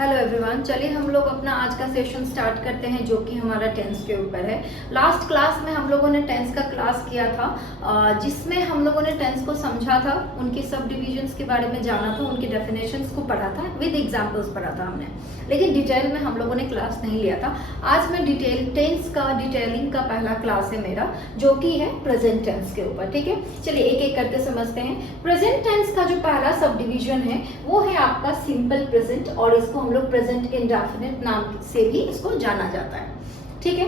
Hello everyone, चलिए हम लोग अपना आज का सेशन स्टार्ट करते हैं जो कि हमारा टेंस के ऊपर है। लास्ट क्लास में हम लोगों ने टेंस का क्लास किया था जिसमें हम लोगों ने टेंस को समझा था, उनकी सब डिविजन्स के बारे में जाना था, उनकी डेफिनेशंस को पढ़ा था, विद एग्जांपल्स पढ़ा था हमने, लेकिन डिटेल में हम लोगों ने क्लास नहीं लिया था। आज मैं टेंस का डिटेलिंग का पहला क्लास है मेरा, जो कि है प्रेजेंट टेंस के ऊपर। ठीक है, चलिए एक एक करके समझते हैं। प्रेजेंट टेंस का जो पहला सब डिविजन है वो है आपका सिंपल प्रेजेंट, और इसको हम लोग प्रेजेंट इंडेफिनिट नाम से भी इसको जाना जाता है। ठीक है,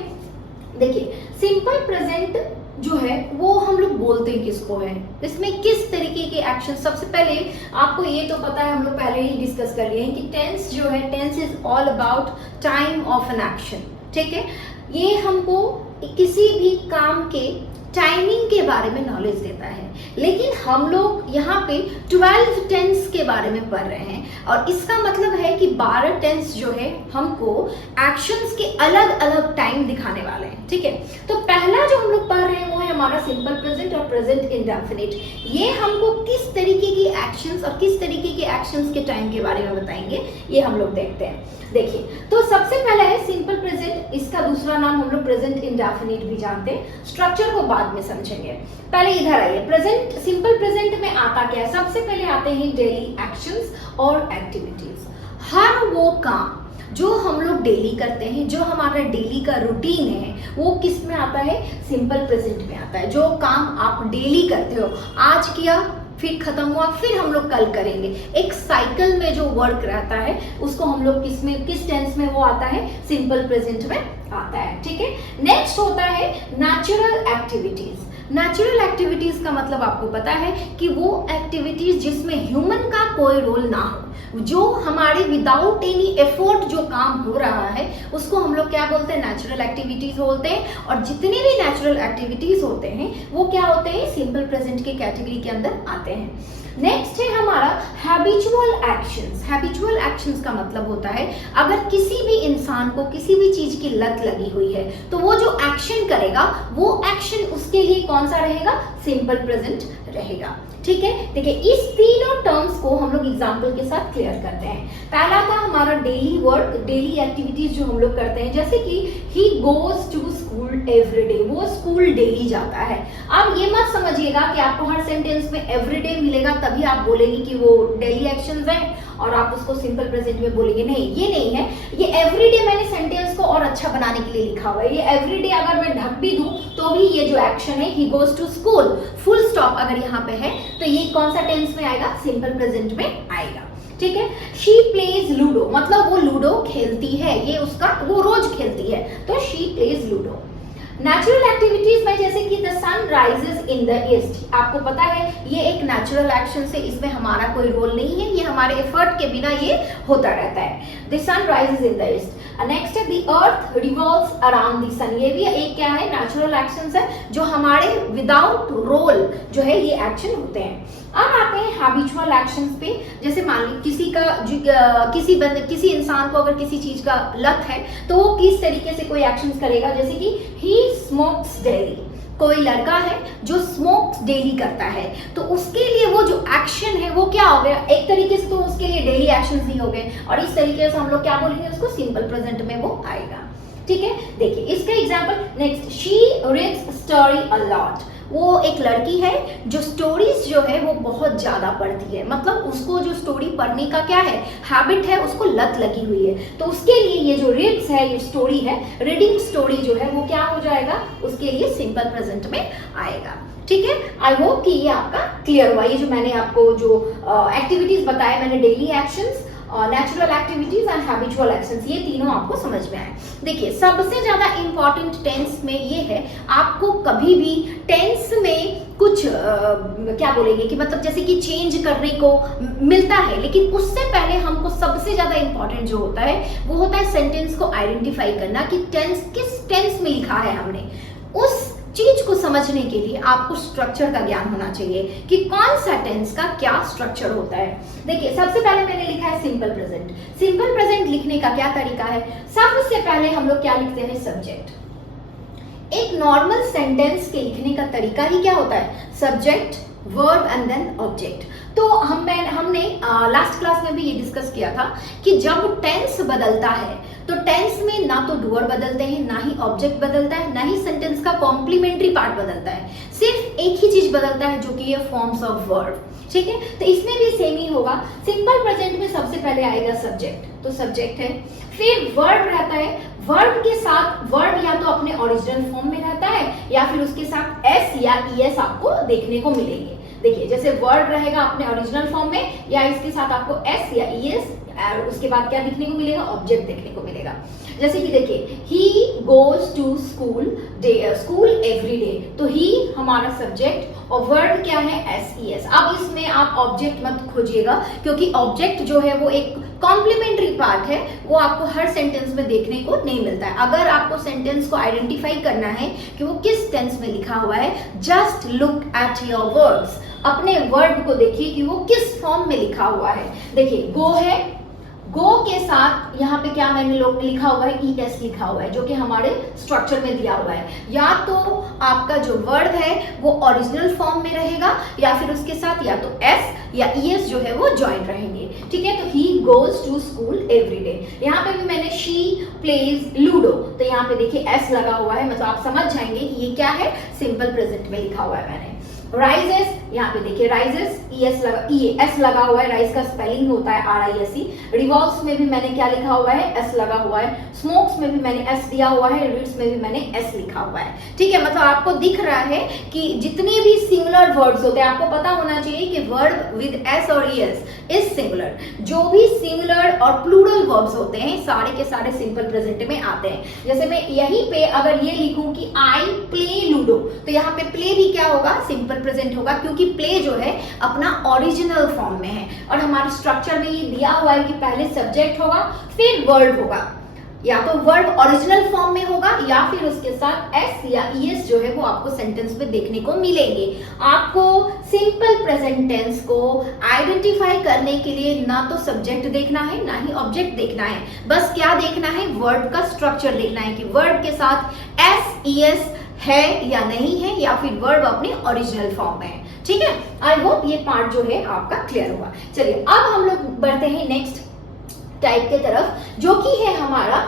देखिए सिंपल प्रेजेंट जो है वो हम लोग बोलते हैं किसको है, इसमें किस तरीके के एक्शन। सबसे पहले आपको ये तो पता है, हम लोग पहले ही डिस्कस कर लिए हैं कि टेंस जो है, tense is all about time of an action. ठीक है, ये हमको किसी भी काम के टाइमिंग के बारे में नॉलेज देता है, लेकिन हम लोग यहाँ पे 12 टेंस के बारे में पढ़ रहे हैं, और इसका मतलब है कि 12 टेंस जो है हमको एक्शंस के अलग अलग टाइम दिखाने वाले हैं। ठीक है, तो पहला जो हम लोग पढ़ रहे हैं वो है हमारा सिंपल प्रेजेंट और प्रेजेंट इंडेफिनिट। ये हमको किस तरीके की एक्शंस और किस तरीके के एक्शंस के टाइम के बारे में बताएंगे, ये हम लोग देखते हैं। देखिए, तो सबसे पहला है सिंपल प्रेजेंट, इसका दूसरा नाम हम लोग प्रेजेंट इंडेफिनिट भी जानते हैं। स्ट्रक्चर को बाद में समझेंगे, पहले इधर आइए। प्रेजेंट, सिंपल प्रेजेंट में आता क्या है? सबसे पहले आते हैं डेली एक्शंस और एक्टिविटीज। हर वो काम जो हम लोग डेली करते हैं, जो हमारा डेली का रूटीन है, वो किस में आता है? सिंपल प्रेजेंट में आता है। जो काम आप डेली करते हो, आज किया फिर खत्म हुआ, फिर हम लोग कल करेंगे, एक साइकिल में जो वर्क रहता है उसको हम लोग किस टेंस में वो आता है? सिंपल प्रेजेंट में आता है। ठीक है, नेक्स्ट होता है नेचुरल एक्टिविटीज। नेचुरल एक्टिविटीज का मतलब आपको पता है कि वो एक्टिविटीज जिसमें ह्यूमन का कोई रोल ना हो, जो हमारे विदाउट एनी एफर्ट जो काम हो रहा है, उसको हम लोग क्या बोलते हैं? नेचुरल एक्टिविटीज बोलते हैं। और जितने भी नेचुरल एक्टिविटीज होते हैं वो क्या होते हैं? सिंपल प्रेजेंट के कैटेगरी के अंदर आते हैं। नेक्स्ट है हमारा हैबिचुअल एक्शंस। हैबिचुअल एक्शंस का मतलब होता है अगर किसी भी इंसान को किसी भी चीज की लत लगी हुई है, तो वो जो एक्शन करेगा वो एक्शन उसके लिए कौन सा रहेगा? सिंपल प्रेजेंट रहेगा। ठीक है, देखिए इस तीनों टर्म्स को हम लोग एग्जांपल के साथ क्लियर करते हैं। पहला था हमारा डेली वर्क, डेली एक्टिविटीज जो हम लोग करते हैं, जैसे कि he goes to school every day, वो स्कूल डेली जाता है। अब ये मत समझिएगा कि आपको हर सेंटेंस में एवरी डे मिलेगा तभी आप बोलेंगे कि वो डेली एक्शंस हैं और आप उसको सिंपल प्रेजेंट में बोलेंगे, नहीं, ये नहीं है। ये एवरीडे मैंने सेंटेंस को और अच्छा बनाने के लिए लिखा हुआ है। ये एवरीडे अगर मैं ढक भी दूं तो भी ये जो एक्शन है he goes to school, full stop अगर यहाँ पे है तो ये कौन सा टेंस में आएगा? सिंपल प्रेजेंट में आएगा। ठीक है, शी प्लेज लूडो, मतलब वो लूडो खेलती है, ये उसका, वो रोज खेलती है, तो she plays Ludo. Natural activities में जैसे कि the sun rises in the east, आपको पता है ये एक नेचुरल एक्शन से, इसमें हमारा कोई रोल नहीं है, ये हमारे एफर्ट के बिना ये होता रहता है। The sun rises in the east. Next है the earth revolves around the sun, ये भी एक क्या है? नेचुरल एक्शंस है जो हमारे विदाउट रोल जो है ये एक्शन होते हैं। अब आते हैं हैबिचुअल एक्शंस पे, जैसे मान ली किसी इंसान को अगर किसी चीज का लत है तो वो किस तरीके से कोई एक्शंस करेगा, जैसे कि ही स्मोक्स डेली, कोई लड़का है जो स्मोक्स डेली करता है, तो उसके लिए वो जो एक्शन है वो क्या हो गया? एक तरीके से तो उसके लिए डेली एक्शंस ही हो गए, और इस तरीके से हम लोग क्या बोलेंगे? उसको सिंपल प्रेजेंट में वो आएगा। ठीक है, देखिए इसका example. Next, she reads story a lot, वो एक लड़की है जो स्टोरीज जो है वो बहुत ज्यादा पढ़ती है, मतलब उसको जो स्टोरी पढ़ने का क्या है? हैबिट है, उसको लत लगी हुई है, तो उसके लिए ये जो रीड्स है, ये स्टोरी है, रीडिंग स्टोरी जो है वो क्या हो जाएगा? उसके लिए सिंपल प्रेजेंट में आएगा। ठीक है, आई होप कि ये आपका क्लियर हुआ। ये जो मैंने आपको जो एक्टिविटीज बताए, मैंने daily actions, natural activities and habitual actions, ये तीनों आपको समझ में आए। देखिए सबसे ज्यादा इंपॉर्टेंट टेंस में ये है, आपको कभी भी टेंस में कुछ क्या बोलेंगे कि मतलब जैसे कि चेंज करने को मिलता है, लेकिन उससे पहले हमको सबसे ज्यादा इंपॉर्टेंट जो होता है वो होता है सेंटेंस को आइडेंटिफाई करना कि टेंस किस टेंस में लिखा है हमने। उस चीज को समझने के लिए आपको स्ट्रक्चर का ज्ञान होना चाहिए कि कौन सा टेंस का क्या स्ट्रक्चर होता है। देखिए सबसे पहले मैंने लिखा है सिंपल प्रेजेंट। सिंपल प्रेजेंट लिखने का क्या तरीका है? सबसे पहले हम लोग क्या लिखते हैं? सब्जेक्ट। एक नॉर्मल सेंटेंस के लिखने का तरीका ही क्या होता है? Subject, verb and then object. तो हमने लास्ट क्लास में भी ये डिस्कस किया था कि जब टेंस बदलता है तो टेंस में ना तो डूअर बदलते हैं, ना ही ऑब्जेक्ट बदलता है, ना ही सेंटेंस का कॉम्प्लीमेंट्री पार्ट बदलता है, सिर्फ एक ही चीज बदलता है जो कि ये फॉर्म्स ऑफ वर्ब। ठीक है, तो इसमें भी सेम ही होगा। सिंपल प्रेजेंट में सबसे पहले आएगा सब्जेक्ट, तो सब्जेक्ट है, फिर वर्ब रहता है, वर्ब के साथ वर्ब या तो अपने ओरिजिनल फॉर्म में रहता है या फिर उसके साथ एस या ईएस आपको देखने को मिलेंगे। देखिए जैसे वर्ब रहेगा अपने ओरिजिनल फॉर्म में या इसके साथ आपको एस या ईएस, और उसके बाद क्या दिखने को मिलेगा, ऑब्जेक्ट देखने को मिलेगा। जैसे कि देखिए he goes to school every day, तो ही हमारा सब्जेक्ट और वर्ब क्या है, एस ई एस। अब इसमें आप ऑब्जेक्ट मत खोजिएगा क्योंकि ऑब्जेक्ट जो है वो एक कॉम्प्लीमेंट्री पार्ट है, वो आपको हर सेंटेंस में देखने को नहीं मिलता है। अगर आपको सेंटेंस को आइडेंटिफाई करना है कि वो किस टेंस में लिखा हुआ है, just look at your words, अपने वर्ब को देखिए कि वो किस फॉर्म में लिखा हुआ है। देखिए गो है, गो के साथ यहाँ पे क्या मैंने लिखा हुआ है, ई एस लिखा हुआ है जो कि हमारे स्ट्रक्चर में दिया हुआ है। या तो आपका जो वर्ड है वो ओरिजिनल फॉर्म में रहेगा या फिर उसके साथ या तो एस या ई एस जो है वो ज्वाइन रहेंगे। ठीक है, तो he goes to school every day. यहाँ पे भी मैंने शी प्लेज लूडो, तो यहाँ पे देखिए एस लगा हुआ है, मतलब आप समझ जाएंगे कि ये क्या है, सिंपल प्रेजेंट में लिखा हुआ है मैंने। राइजेस, यहाँ पे देखिए राइजेस एस लगा हुआ है, राइज का स्पेलिंग होता है RISE। रिवॉल्व्स में भी मैंने क्या लिखा हुआ है, एस लगा हुआ है। स्मोक्स में भी मैंने एस दिया हुआ है, रीड्स में भी मैंने एस लिखा हुआ है। ठीक है, मतलब आपको दिख रहा है कि जितने भी सिंगुलर वर्ड्स होते हैं आपको पता होना चाहिए कि वर्ड विद एस और ES इज सिंगुलर। जो भी सिंगुलर और प्लूरल वर्ब्स होते हैं सारे के सारे सिंपल प्रेजेंट में आते हैं। जैसे मैं यहीं पे अगर ये लिखूं कि आई प्ले लूडो, तो यहाँ पे प्ले भी क्या होगा, सिंपल प्रेजेंट होगा क्योंकि प्ले जो है अपना ओरिजिनल फॉर्म में है और हमारे स्ट्रक्चर में ये दिया हुआ है कि पहले सब्जेक्ट होगा फिर वर्ब होगा, या तो वर्ब ओरिजिनल फॉर्म में होगा या फिर उसके साथ एस या ईएस जो है वो आपको सेंटेंस में देखने को मिलेंगे। आपको सिंपल प्रेजेंट टेंस को आइडेंटिफाई करने के लिए ना तो सब्जेक्ट देखना है ना ही ऑब्जेक्ट देखना है, बस क्या देखना है, वर्ब का स्ट्रक्चर देखना है कि वर्ब के साथ एस ईएस है या नहीं है या फिर वर्ब अपने ओरिजिनल फॉर्म में है। ठीक है, आई होप ये पार्ट जो है आपका क्लियर हुआ। चलिए अब हम लोग बढ़ते हैं नेक्स्ट टाइप के तरफ जो कि है हमारा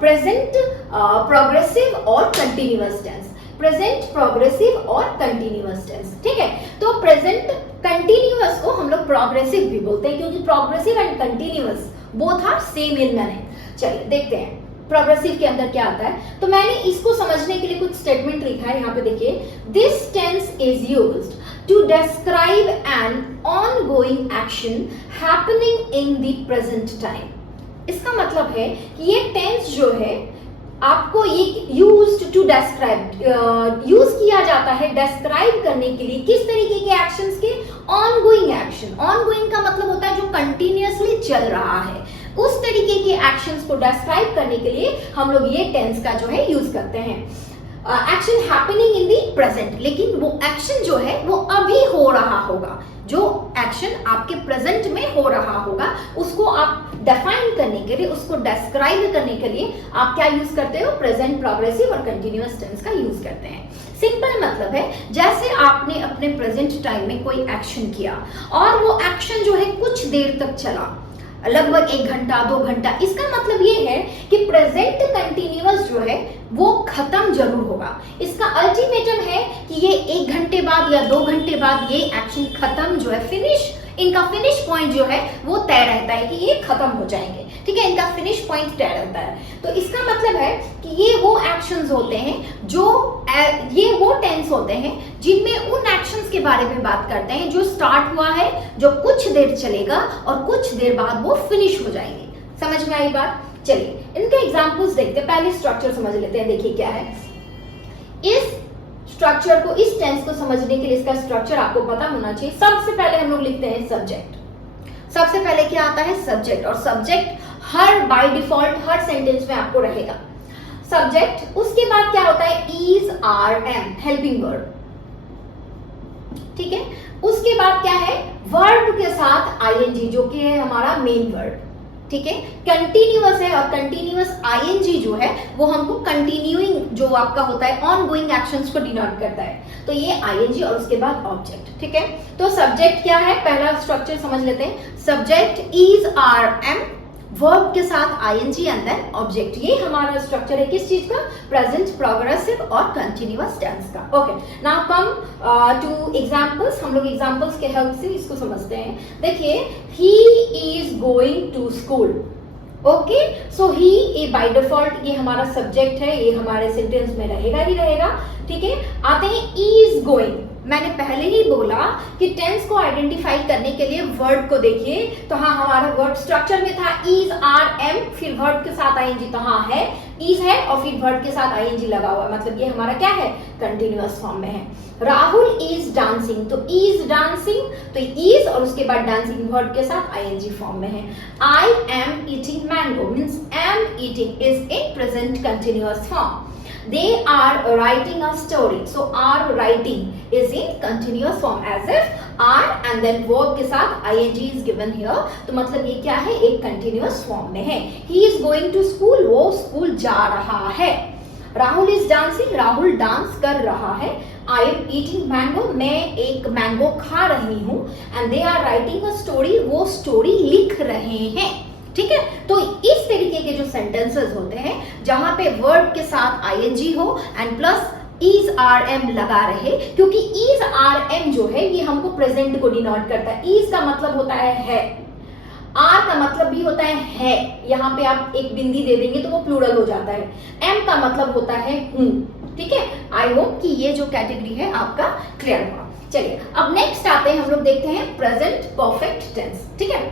प्रेजेंट प्रोग्रेसिव और कंटिन्यूअस टेंस। प्रेजेंट प्रोग्रेसिव और कंटिन्यूअस टेंस। ठीक है, तो प्रेजेंट कंटिन्यूअस को हम लोग प्रोग्रेसिव भी बोलते हैं क्योंकि progressive and continuous both are same in meaning. चलिए देखते हैं प्रोग्रेसिव के अंदर क्या आता है। तो मैंने इसको समझने के लिए कुछ स्टेटमेंट लिखा है, यहाँ पे देखिए, this tense is used to describe an ongoing action happening in the present time। इसका मतलब है कि ये टेंस जो है आपको ये used to describe यूज किया जाता है डिस्क्राइब करने के लिए किस तरीके के एक्शंस के, ongoing एक्शन। ongoing का मतलब होता है जो कंटिन्यूअसली चल रहा है, उस तरीके के एक्शंस को डिस्क्राइब करने के लिए हम लोग ये टेंस का जो है यूज करते हैं। Action happening in the present, लेकिन वो एक्शन जो है वो अभी हो रहा होगा, जो एक्शन आपके प्रेजेंट में हो रहा होगा उसको आप डिफाइन करने के लिए, उसको डिस्क्राइब करने के लिए आप क्या यूज करते हो, प्रेजेंट प्रोग्रेसिव और कंटिन्यूअस टेंस का यूज करते हैं। सिंपल मतलब है जैसे आपने अपने प्रेजेंट टाइम में कोई एक्शन किया और वो एक्शन जो है कुछ देर तक चला, लगभग 1 घंटा 2 घंटा, इसका मतलब ये है कि प्रेजेंट कंटिन्यूअस जो है वो खत्म जरूर होगा। इसका अल्टीमेटम है कि ये 1 घंटे बाद या 2 घंटे बाद ये एक्शन खत्म जो है, फिनिश, इनका फिनिश पॉइंट जो है वो तय रहता है कि ये खत्म हो जाएंगे। ठीक है, इनका फिनिश पॉइंट तय रहता है। तो इसका मतलब है कि ये वो एक्शंस होते हैं जो ये वो टेंस होते हैं जिनमें उन एक्शंस के बारे में बात करते हैं जो स्टार्ट हुआ है, जो कुछ देर चलेगा और कुछ देर बाद वो फिनिश हो जाएंगे। समझ में आई बात? चलिए इनके एग्जांपल्स देखते हैं, पहले स्ट्रक्चर समझ लेते हैं। देखिए क्या है, इस स्ट्रक्चर को, इस टेंस को समझने के लिए इसका स्ट्रक्चर आपको पता होना चाहिए। सबसे पहले हम लोग लिखते हैं सब्जेक्ट। सबसे पहले क्या आता है, सब्जेक्ट, और सब्जेक्ट हर बाय डिफॉल्ट हर सेंटेंस में आपको रहेगा सब्जेक्ट। उसके बाद क्या होता है, is, are, am, helping verb. ठीक है, उसके बाद क्या है, वर्ब के साथ आईएनजी जो कि है हमारा मेन वर्ब। ठीक है, कंटिन्यूअस है और कंटिन्यूअस आईएनजी जो है वो हमको कंटिन्यूइंग जो आपका होता है ऑन गोइंग एक्शंस को डिनोट करता है। तो ये आईएनजी और उसके बाद ऑब्जेक्ट, ठीक है। तो सब्जेक्ट क्या है, पहला स्ट्रक्चर समझ लेते हैं। Subject is are am, verb के साथ आईएनजी एंड देन ऑब्जेक्ट। ये हमारा स्ट्रक्चर है किस चीज का, प्रेजेंट, प्रोग्रेसिव और कंटिन्यूअस टेंस का। Okay, now come to examples. हम लोग एग्जांपल्स के हेल्प से इसको समझते हैं। देखिए, he is going to school. Okay, so he by default ये हमारा सब्जेक्ट है, ये हमारे सेंटेंस में रहेगा ही रहेगा, ठीक है। आते हैं इज गोइंग। मैंने पहले ही बोला कि टेंस को आइडेंटिफाई करने के लिए वर्ड को देखिए। तो हाँ, हमारा वर्ड स्ट्रक्चर में था इज आर एम, फिर वर्ड के साथ आईएनजी, तो हाँ है, इज है और फिर वर्ड के साथ आईएनजी लगा हुआ, मतलब ये हमारा क्या है, कंटिन्यूअस फॉर्म में है। राहुल इज डांसिंग, तो इज डांसिंग, तो इज और उसके बाद डांसिंग वर्ड के साथ आईएनजी फॉर्म में है। I am eating mango means am eating is in present continuous form. They are writing a story. So are writing is in continuous form as if are and then verb के साथ ing is given here. तो मतलब ये क्या है, एक continuous form में है। He is going to school, वो स्कूल जा रहा है। Rahul is dancing, Rahul dance कर रहा है। I am eating mango, मैं एक मैंगो खा रही हूँ। And they are writing a story, वो स्टोरी लिख रहे हैं, ठीक है। तो इस तरीके के जो सेंटेंसेस होते हैं जहां पे वर्ब के साथ आईएनजी हो and plus is are am लगा रहे, क्योंकि इज आर एम जो है ये हमको प्रेजेंट को डिनोट करता है। इज का मतलब होता है, आर का मतलब भी होता है, यहाँ पे आप एक बिंदी दे देंगे तो वो प्लूरल हो जाता है। एम का मतलब होता है हूं, ठीक है। आई होप कि ये जो कैटेगरी है आपका क्लियर हुआ। चलिए अब नेक्स्ट आते हैं, हम लोग देखते हैं प्रेजेंट परफेक्ट टेंस, ठीक है।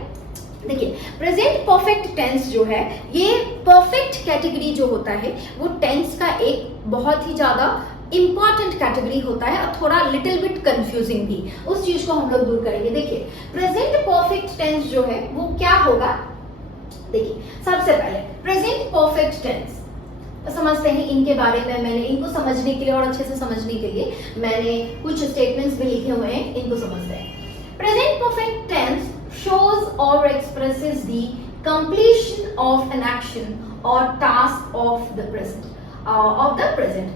देखिए, प्रेजेंट परफेक्ट टेंस जो है ये परफेक्ट कैटेगरी जो होता है वो टेंस का एक बहुत ही ज्यादा इंपॉर्टेंट कैटेगरी होता है और थोड़ा लिटिल बिट कंफ्यूजिंग भी, उस चीज को हम लोग दूर करेंगे। देखिए, प्रेजेंट परफेक्ट टेंस जो है वो क्या होगा। देखिए, सबसे पहले प्रेजेंट परफेक्ट टेंस समझते हैं, इनके बारे में मैंने इनको समझने के लिए और अच्छे से समझने के लिए मैंने कुछ स्टेटमेंट्स भी लिखे हुए हैं, इनको समझते हैं। Present perfect tense shows or expresses the completion of an action or task of the present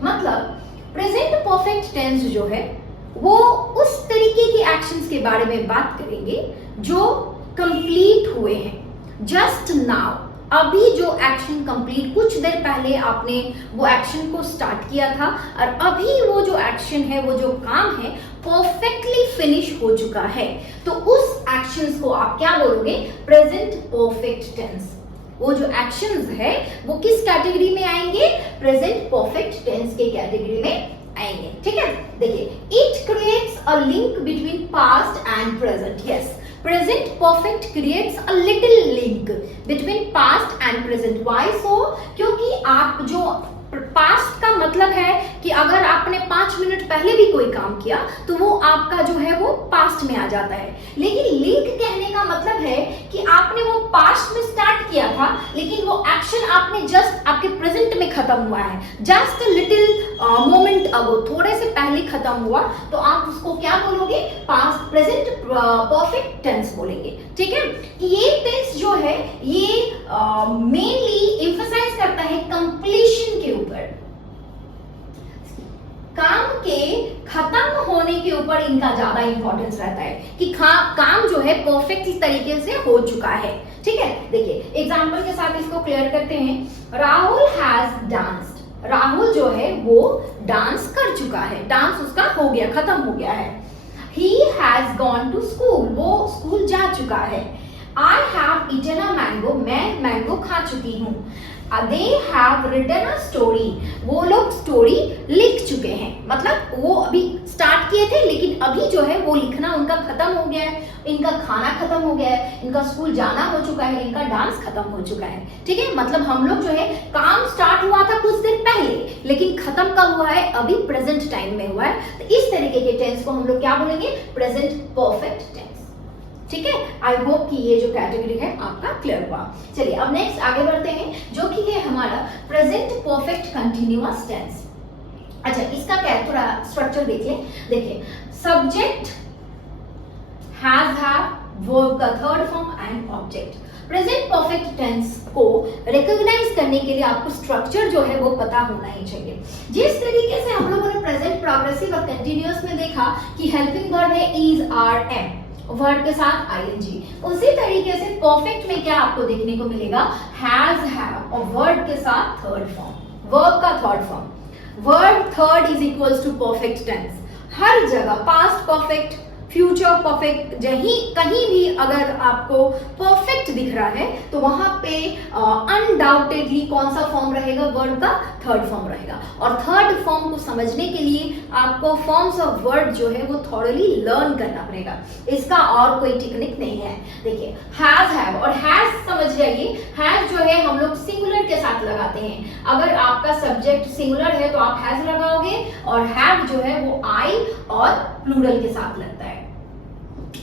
मतलब present perfect tense जो है वो उस तरीके के actions के बारे में बात करेंगे जो complete हुए हैं, just now, अभी जो एक्शन कंप्लीट, कुछ देर पहले आपने वो एक्शन को स्टार्ट किया था और अभी वो जो एक्शन है, वो जो काम है परफेक्टली फिनिश हो चुका है, तो उस एक्शंस को आप क्या बोलोगे, प्रेजेंट परफेक्ट टेंस। वो जो एक्शंस है वो किस कैटेगरी में आएंगे, प्रेजेंट परफेक्ट टेंस के कैटेगरी में आएंगे, ठीक है। देखिए, it creates a link between past and present. Yes, present perfect creates a little link between past and present. Why so? क्योंकि आप जो पास्ट का मतलब है कि अगर आपने 5 मिनट पहले भी कोई काम किया तो वो आपका जो है वो पास्ट में आ जाता है, लेकिन लिंक कहने का मतलब है कि आपने वो पास्ट में स्टार्ट किया था लेकिन वो एक्शन आपने जस्ट आपके प्रेजेंट में खत्म हुआ है, जस्ट लिटिल मोमेंट अगो, थोड़े से पहले खत्म हुआ, तो आप उसको क्या बोलोगे, पास्ट प्रेजेंट परफेक्ट टेंस बोलेंगे, ठीक है। ये टेंस जो है ये मेनली एम्फसाइज करता है कंप्लीशन के ऊपर, काम के खत्म होने के ऊपर इनका ज्यादा इंपॉर्टेंस रहता है कि काम जो है परफेक्ट तरीके से हो चुका है, ठीक है। देखिए, एग्जांपल के साथ इसको क्लियर करते हैं। राहुल हैज डांस्ड, राहुल जो है वो डांस कर चुका है, डांस उसका हो गया, खत्म हो गया है। He has gone to school, वो स्कूल जा चुका है। I have eaten a mango, मैं मैंगो खा चुकी हूँ। They have written a story, वो लोग स्टोरी लिख चुके हैं, मतलब वो अभी स्टार्ट किए थे लेकिन अभी जो है वो लिखना उनका खत्म हो गया है, इनका खाना खत्म हो गया है, इनका स्कूल जाना हो चुका है, इनका डांस खत्म हो चुका है, ठीक है। मतलब हम लोग जो है काम स्टार्ट हुआ था कुछ दिन पहले लेकिन खत्म कब हुआ है, अभी प्रेजेंट टाइम में हुआ है, तो इस तरीके के टेंस को हम लोग क्या बोलेंगे, प्रेजेंट परफेक्ट टेंस, ठीक है। आई होप कि ये जो कैटेगरी है आपका क्लियर हुआ। चलिए अब नेक्स्ट आगे बढ़ते हैं जो कि है हमारा प्रेजेंट परफेक्ट कंटिन्यूअस टेंस। अच्छा, इसका क्या है, थोड़ा स्ट्रक्चर देखिए, सब्जेक्ट हैज, वर्ब का third form and object. Present perfect tense को रिकॉग्नाइज करने के लिए आपको स्ट्रक्चर जो है वो पता होना ही चाहिए। जिस तरीके से हम लोगों ने प्रेजेंट प्रोग्रेसिव और कंटिन्यूअस में देखा कि हेल्पिंग वर्ब है इज, आर, एम, वर्ब के साथ आईएनजी, उसी तरीके से परफेक्ट में क्या आपको देखने को मिलेगा, हैज, हैव और वर्ब के साथ थर्ड फॉर्म, वर्ब का third form. Verb third is equals to perfect tense. हर जगह पास्ट परफेक्ट, फ्यूचर परफेक्ट, कहीं भी अगर आपको परफेक्ट दिख रहा है तो वहां पे अनडाउटेडली कौन सा फॉर्म रहेगा, वर्ड का थर्ड फॉर्म रहेगा। और थर्ड फॉर्म को समझने के लिए आपको फॉर्म्स ऑफ वर्ड जो है वो थॉरली लर्न करना पड़ेगा, इसका और कोई टेक्निक नहीं है। देखिए हैज, हैव और हैज समझ जाइए। हैज जो है हम लोग सिंगुलर के साथ लगाते हैं। अगर आपका सब्जेक्ट सिंगुलर है तो आप हैज लगाओगे, और हैव जो है वो आई और प्लूरल के साथ लगता है।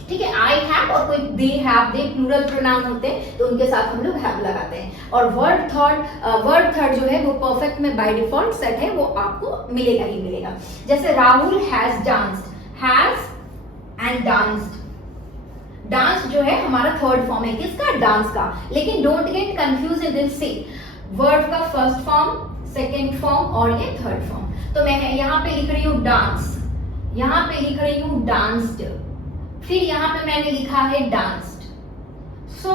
ठीक है, आई हैव और कोई they have, they plural pronoun होते हैं तो उनके साथ हम लोग हैव लगाते हैं। और वर्ड थर्ड जो है वो परफेक्ट में बाय डिफॉल्ट सेट है, वो आपको मिलेगा ही मिलेगा। जैसे Rahul has danced, has and danced. Dance जो है हमारा थर्ड फॉर्म है, किसका, डांस का। लेकिन don't get confuse in this, से वर्ड का फर्स्ट फॉर्म, सेकेंड फॉर्म और ये थर्ड फॉर्म। तो मैं यहाँ पे लिख रही हूँ डांस, यहाँ पे लिख रही हूँ डांस्ड, फिर यहाँ पे मैंने लिखा है डांस्ड। सो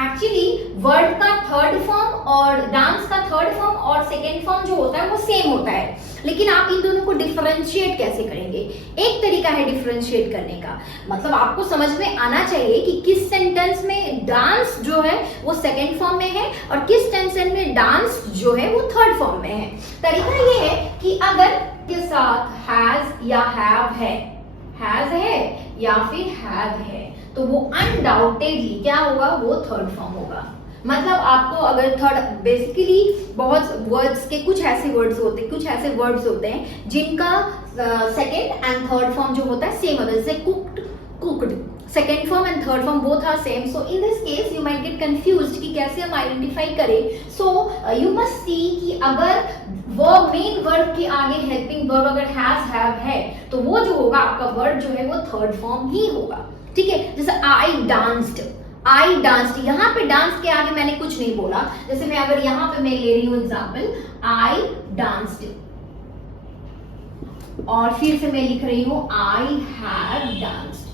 एक्चुअली वर्ड का थर्ड फॉर्म और डांस का थर्ड फॉर्म और सेकेंड फॉर्म जो होता है वो सेम होता है, लेकिन आप इन दोनों को डिफरेंशिएट कैसे करेंगे। एक तरीका है डिफरेंशिएट करने का, मतलब आपको समझ में आना चाहिए कि किस सेंटेंस में डांस जो है वो सेकेंड फॉर्म में है और किस सेंटेंस में डांस जो है वो थर्ड फॉर्म में है। तरीका ये है कि अगर के साथ हैज या हैव है, हैज है या फिर हैव है, तो वो अनडाउटेडली क्या होगा, वो थर्ड फॉर्म होगा। मतलब आपको अगर थर्ड, बेसिकली बहुत वर्ड्स के कुछ ऐसे वर्ड्स होते हैं, कुछ ऐसे वर्ड्स होते हैं जिनका सेकेंड एंड थर्ड फॉर्म जो होता है सेम होता है। जैसे cooked, cooked, second form and third form both are same. So in this case you might get confused कि कैसे हम आइडेंटिफाई करें। सो यू मस्ट सी कि अगर वर्ब, मेन वर्ब के आगे हेल्पिंग वर्ब अगर हैज, हैव है तो वो जो होगा आपका वर्ड जो है वो थर्ड फॉर्म ही होगा। ठीक है, जैसे आई डांस्ड, आई डांस्ड, यहाँ पे डांस के आगे मैंने कुछ नहीं बोला। जैसे मैं अगर यहाँ पे मैं ले रही हूँ एग्जाम्पल, आई डांस्ड और फिर से मैं लिख रही हूँ आई हैव डांस्ड।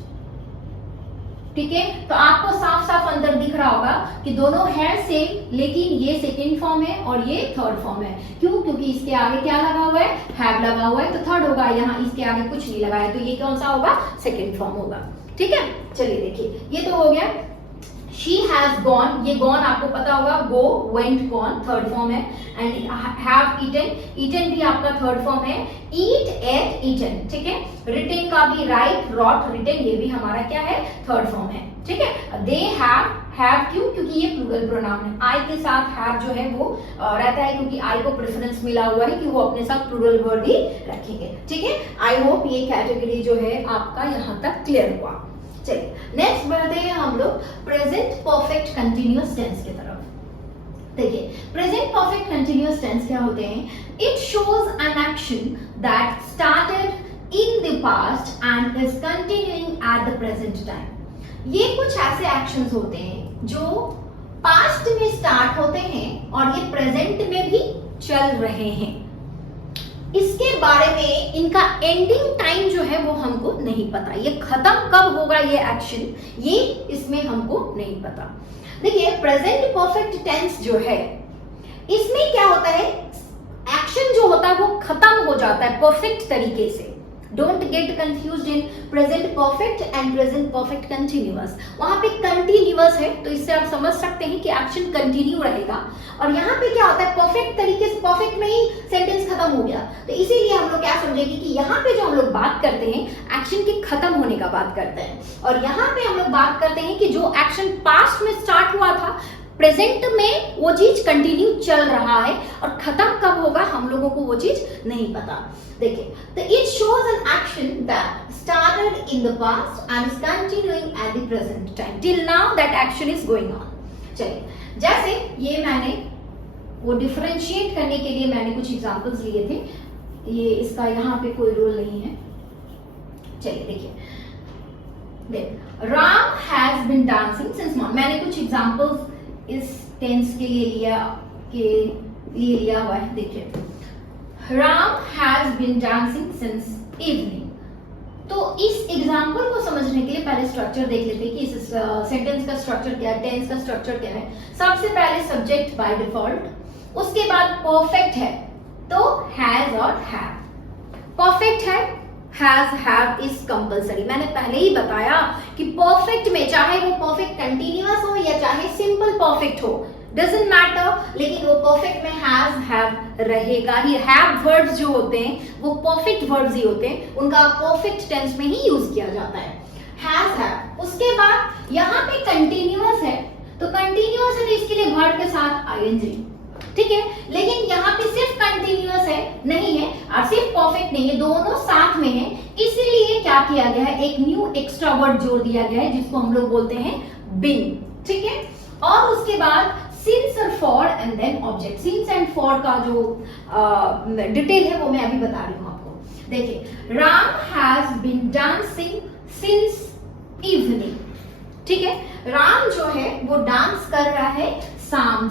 ठीक है, तो आपको साफ साफ अंदर दिख रहा होगा कि दोनों है सेम, लेकिन ये सेकेंड फॉर्म है और ये थर्ड फॉर्म है। क्यों? क्योंकि इसके आगे क्या लगा हुआ है, हैव लगा हुआ है, तो थर्ड होगा। यहाँ इसके आगे कुछ नहीं लगा है, तो ये कौन सा होगा, सेकेंड फॉर्म होगा। ठीक है, चलिए देखिए ये तो हो गया। She has gone, ये gone आपको पता होगा, go, went, gone third form है। एंड have eaten, eaten भी आपका थर्ड फॉर्म है। eat, ate, eaten। ठीक है, written का भी write, wrote, written ये भी हमारा क्या है, थर्ड फॉर्म है। ठीक है, they have क्यों? क्योंकि ये प्लूरल प्रोनाउन है। I के साथ have जो है वो रहता है, क्योंकि I को प्रेफरेंस मिला हुआ है कि वो अपने साथ प्लूरल वर्ड ही रखेंगे। ठीक है, आई होप ये कैटेगरी जो है आपका यहाँ तक क्लियर हुआ। चलिए नेक्स्ट बढ़ते हैं हम लोग प्रेजेंट परफेक्ट कंटिन्यूअस टेंस की तरफ। देखिए प्रेजेंट परफेक्ट कंटिन्यूअस टेंस क्या होते हैं, it shows an action that started in the past and is continuing at the present time. ये कुछ ऐसे एक्शंस होते हैं जो पास्ट में स्टार्ट होते हैं और ये प्रेजेंट में भी चल रहे हैं। इसके बारे में इनका एंडिंग टाइम जो है वो हमको नहीं पता, ये खत्म कब होगा ये एक्शन, ये इसमें हमको नहीं पता। देखिए प्रेजेंट परफेक्ट टेंस जो है इसमें क्या होता है, एक्शन जो होता है वो खत्म हो जाता है परफेक्ट तरीके से। Don't get confused in present perfect and present perfect continuous. वहां पे कंटिन्यूअस है तो इससे आप समझ सकते हैं कि एक्शन कंटिन्यू रहेगा, और यहाँ पे क्या होता है परफेक्ट तरीके से, परफेक्ट में ही सेंटेंस खत्म हो गया। तो इसीलिए हम लोग क्या समझेंगे कि यहाँ पे जो हम लोग बात करते हैं एक्शन के खत्म होने का बात करते हैं, और यहाँ पे हम लोग बात करते हैं कि जो एक्शन पास्ट में स्टार्ट हुआ था प्रेजेंट में वो चीज कंटिन्यू चल रहा है, और खत्म कब होगा हम लोगों को वो चीज नहीं पता। देखिए तो it shows an action that started in the past and is continuing at the present time, till now that action is going on. चलिए जैसे ये मैंने वो डिफरेंशिएट करने के लिए मैंने कुछ एग्जांपल्स लिए थे, ये इसका यहाँ पे कोई रोल नहीं है। चलिए देखिए, Ram has been dancing since morning, मैंने कुछ एग्जांपल्स इस टेंस के लिए लिया हुआ है। देखिए, Ram has been dancing since evening. तो इस एग्जाम्पल को समझने के लिए पहले स्ट्रक्चर देख लेते हैं कि इस सेंटेंस का स्ट्रक्चर क्या है, टेंस का स्ट्रक्चर क्या है। सबसे पहले सब्जेक्ट बाय डिफॉल्ट, उसके बाद परफेक्ट है तो हैज और हैव। परफेक्ट है, हैज हैव इज कंपल्सरी। मैंने पहले ही बताया कि परफेक्ट में चाहे वो परफेक्ट कंटिन्यूअस हो या चाहे सिंपल परफेक्ट हो, डजंट मैटर, लेकिन वो परफेक्ट में हैज हैव रहेगा ही। हैव वर्ब्स जो होते हैं वो परफेक्ट वर्ब्स ही होते हैं, उनका परफेक्ट टेंस में ही यूज किया जाता है, हैज हैव। उसके बाद यहाँ पे कंटिन्यूअस है, तो कंटिन्यूअस है तो इसके लिए वर्ब के साथ आईएनजी, ठीक है। लेकिन यहाँ पे सिर्फ कंटिन्यूअस है नहीं है और सिर्फ परफेक्ट नहीं है, दोनों साथ में है, इसलिए क्या किया गया है, एक न्यू एक्स्ट्रा वर्ड जोड़ दिया गया है जिसको हम लोग बोलते हैं बिन, ठीक है। और उसके बाद सिंस और for and then object. Since and for का जो डिटेल है वो मैं अभी बता रही हूँ आपको। देखिए, Ram has been dancing since evening, ठीक है। राम जो है वो डांस कर रहा है शाम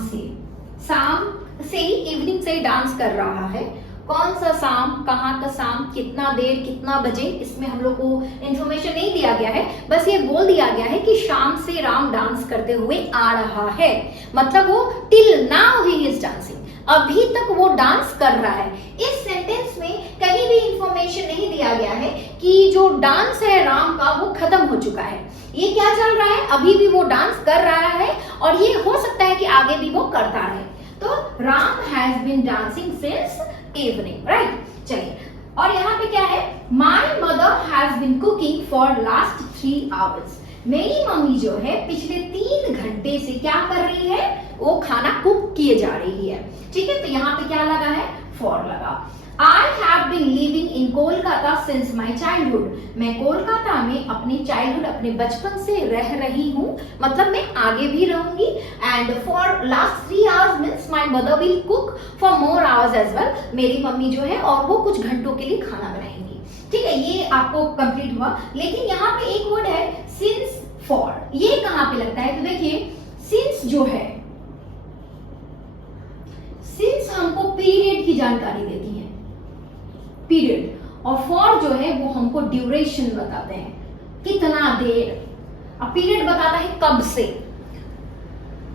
से ही, इवनिंग से ही डांस कर रहा है। कौन सा शाम, कहाँ का शाम, कितना देर, कितना बजे, इसमें हम लोग को इंफॉर्मेशन नहीं दिया गया है, बस ये बोल दिया गया है कि शाम से राम डांस करते हुए आ रहा है, मतलब वो till now he is dancing, अभी तक वो डांस कर रहा है। इस सेंटेंस में कहीं भी इंफॉर्मेशन नहीं दिया गया है कि जो डांस है राम का वो खत्म हो चुका है, ये क्या चल रहा है, अभी भी वो डांस कर रहा है और ये हो सकता है कि आगे भी वो करता रहे। तो Ram has been dancing since evening, right. चलिए, और यहाँ पे क्या है, my mother has been cooking for last 3 hours. मेरी मम्मी जो है पिछले 3 घंटे से क्या कर रही है, वो खाना कुक किए जा रही है, ठीक है। तो यहाँ पे क्या लगा है, फॉर लगा। I have been living in Kolkata since my childhood। मैं कोलकाता में अपनी चाइल्डहुड, अपने बचपन से रह रही हूँ, मतलब मैं आगे भी रहूंगी। And for last 3 hours means my mother will cook for more hours as well। मेरी मम्मी जो है और वो कुछ घंटों के लिए खाना बनाएंगी, ठीक है। ये आपको कंप्लीट हुआ। लेकिन यहाँ पे एक वर्ड है since for, ये कहाँ पे लगता है, तो देखिए since जो है, since हमको पीरियड की जानकारी देती है, पीरियड, और फॉर जो है वो हमको ड्यूरेशन बताते हैं, कितना देर। अब पीरियड बताता है कब से,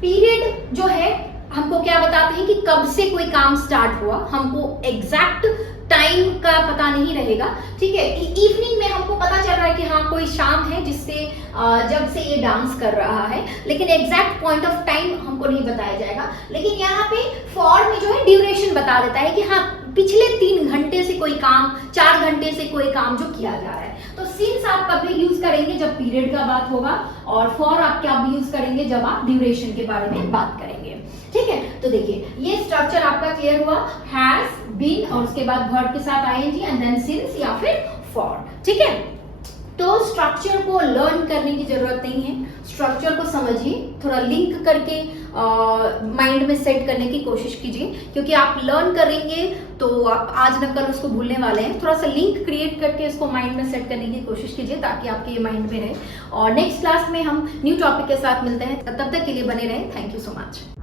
पीरियड जो है हमको क्या बताते हैं कि कब से कोई काम स्टार्ट हुआ, हमको एग्जैक्ट टाइम का पता नहीं रहेगा, ठीक है। इवनिंग में हमको पता चल रहा है कि हाँ कोई शाम है जिससे जब से ये डांस कर रहा है, लेकिन एग्जैक्ट पॉइंट ऑफ टाइम हमको नहीं बताया जाएगा। लेकिन यहाँ पे फॉर में जो है ड्यूरेशन बता देता है कि हाँ पिछले 3 घंटे से कोई काम, 4 घंटे से कोई काम जो किया जा रहा है। तो सिंस आप कभी यूज करेंगे जब पीरियड का बात होगा, और फॉर आप क्या यूज करेंगे जब आप ड्यूरेशन के बारे में बात करेंगे, ठीक है। तो देखिए ये स्ट्रक्चर आपका क्लियर हुआ, हैज बीन और उसके बाद वर्ब के साथ आईएनजी एंड देन सिंस या फिर फॉर, ठीक है। तो स्ट्रक्चर को लर्न करने की जरूरत नहीं है, स्ट्रक्चर को समझिए, थोड़ा लिंक करके माइंड में सेट करने की कोशिश कीजिए, क्योंकि आप लर्न करेंगे तो आप आज न कल उसको भूलने वाले हैं। थोड़ा सा लिंक क्रिएट करके इसको माइंड में सेट करने की कोशिश कीजिए ताकि आपके ये माइंड में रहे। और नेक्स्ट क्लास में हम न्यू टॉपिक के साथ मिलते हैं, तब तक के लिए बने रहें। Thank you so much.